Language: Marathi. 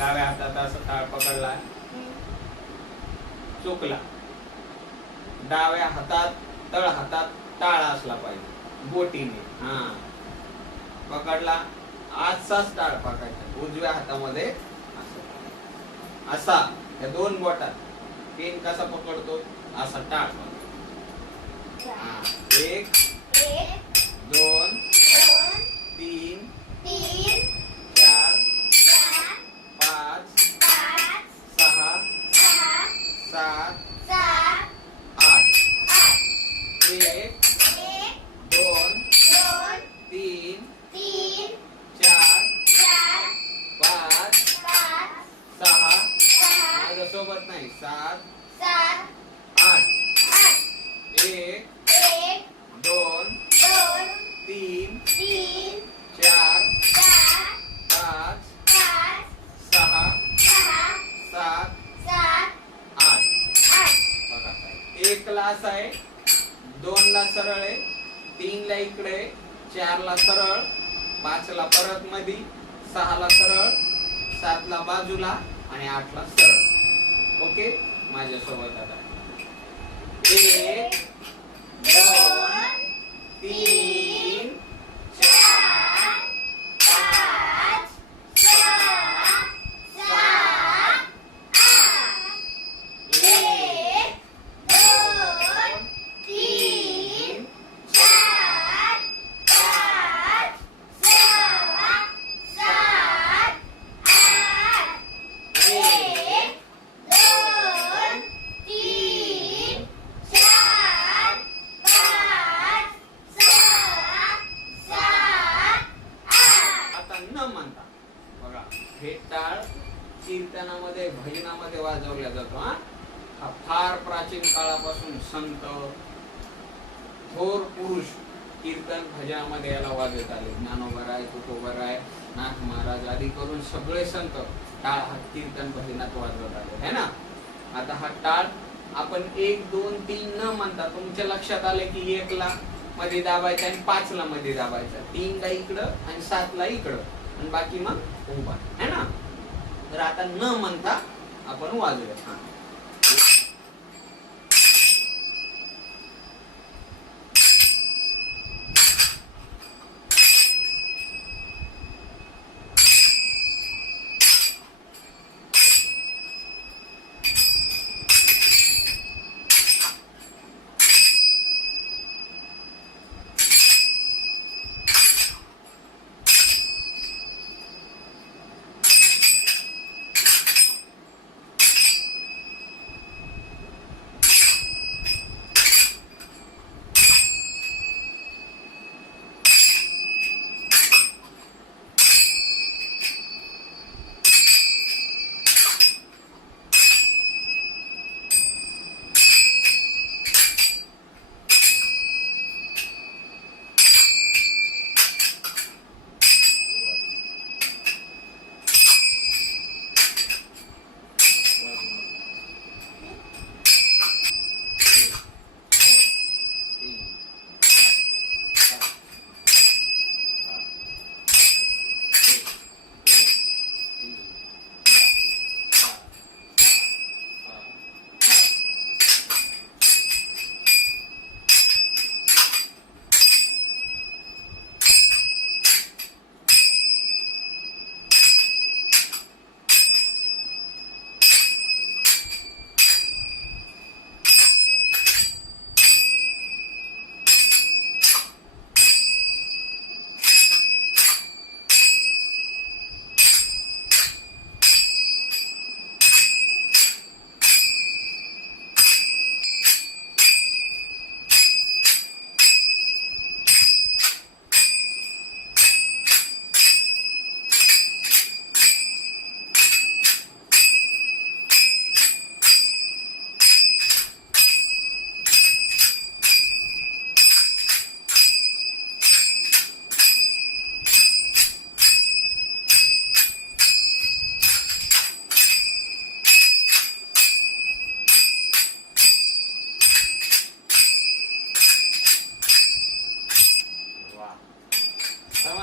डाव्या हातात असं टाळ पकडला. चुकला. डाव्या हातात तळ हातात टाळा असला पाहिजे बोटीने. हा. पकडला. आजचाच टाळ पकडायचा उजव्या हातामध्ये असा. या दोन बोटात. पेन कसा पकडतो? असा टाळ पकडतो. हा. एक. ला असा आहे. दोन ला सरळ आहे तीन ला इकडे चार ला सरळ पाच ला परत मधी सहा ला सरळ सात ला बाजूला आणि आठ ला सरळ. ओके? माझ्यासोबत आता एक दोन तीन चार पाच सहा सात आठ एक दोन तीन चार पाच सहा सात आठ एक दोन तीन चार पाच सहा सात आठ आता न म्हणता बघा हे टाळ कीर्तनामध्ये भजनामध्ये वाजवला जातो हा. हा फार प्राचीन काळापासून संत थोर पुरुष कीर्तन भजनामध्ये याला वाजवत आले. ज्ञानोबराय तुकोबराय नाथ महाराज आदी करून सगळे संत टाळ हा कीर्तन भजनात वाजवत आले. है ना? आता हा टाळ आपण एक दोन तीन न म्हणता तुमच्या लक्षात आले की एक ला मध्ये दाबायचा आणि पाच ला मध्ये दाबायचा. तीन ला इकडं आणि सात ला इकडं. आणि बाकी मग उभा. है ना? तर आता न म्हणता आपण वाजूया